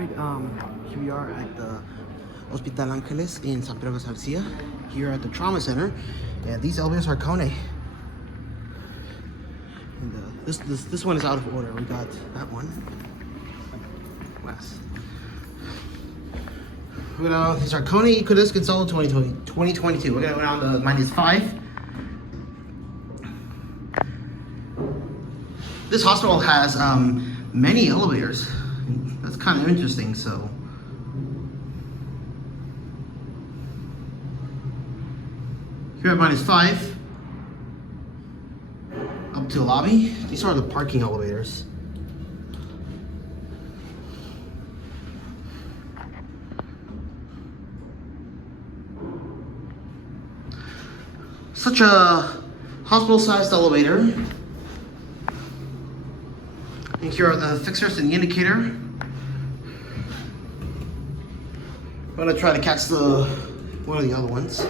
Alright, here we are at the Hospital Angeles in San Pedro Garcia, here at the Trauma Center, and these elevators are KONE. And this one is out of order. We got that one. Last. These are KONE EcoDisc Console 2022. We're gonna go down to -5. This hospital has many elevators. That's kind of interesting. So here at -5, up to the lobby. These are the parking elevators. Such a hospital-sized elevator. And here are the fixtures and the indicator. I'm gonna try to catch one of the other ones.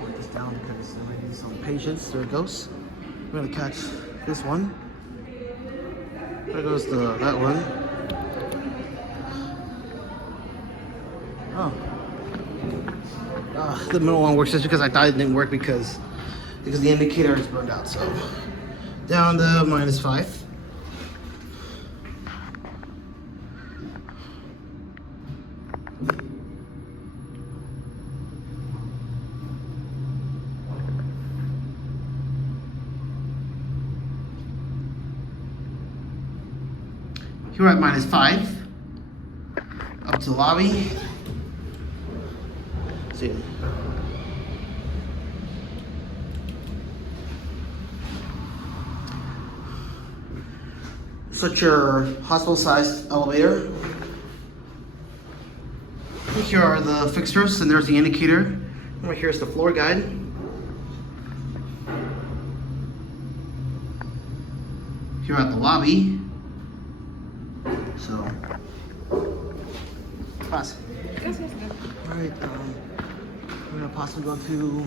Put this down because there might be some patience. There it goes. I'm gonna catch this one. There goes that one. Oh. The middle one works just because I thought it didn't work because the indicator is burned out. So down to -5. Here we're at -5. Up to the lobby. See. Such your hospital-sized elevator. Here are the fixtures, and there's the indicator. Right here is the floor guide. Here at the lobby. So, pass. Alright, we're gonna possibly go to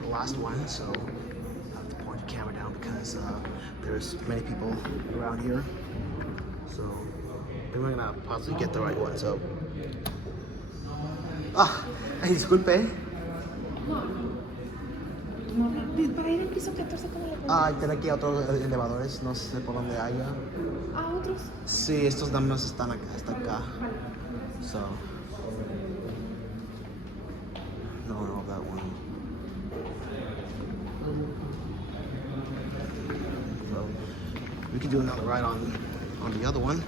the last one, so I have to point the camera down because there's many people around here. So then we're gonna possibly get the right one. So, ay, disculpe. Para ir al piso 14, ¿cómo le pongo? Tiene aquí otros elevadores, no sé por dónde haya. ¿Otros? Sí, estos nada más están acá, hasta acá. So, no, that one. So, we can do another ride on the other one.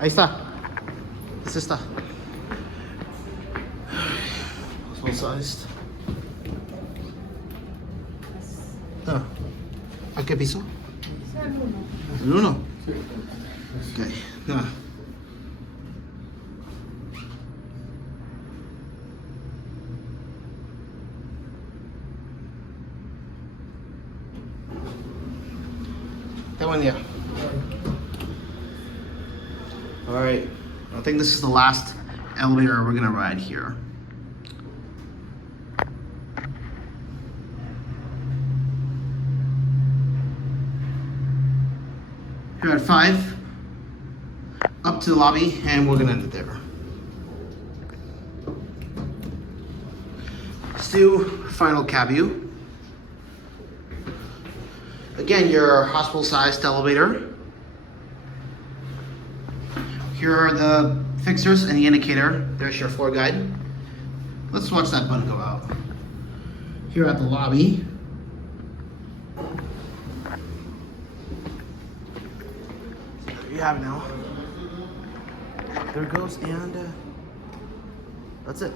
Ahí está. Es esta. Full sized. ¿A qué piso? ¿El 1? Ok. Buen día. All right, I think this is the last elevator we're gonna ride here. Here at 5, up to the lobby, and we're gonna end it there. Let's do final cab view. Again, your hospital-sized elevator. Here are the fixtures and the indicator. There's your floor guide. Let's watch that button go out. Here at the lobby. There you have it now. There it goes, and that's it.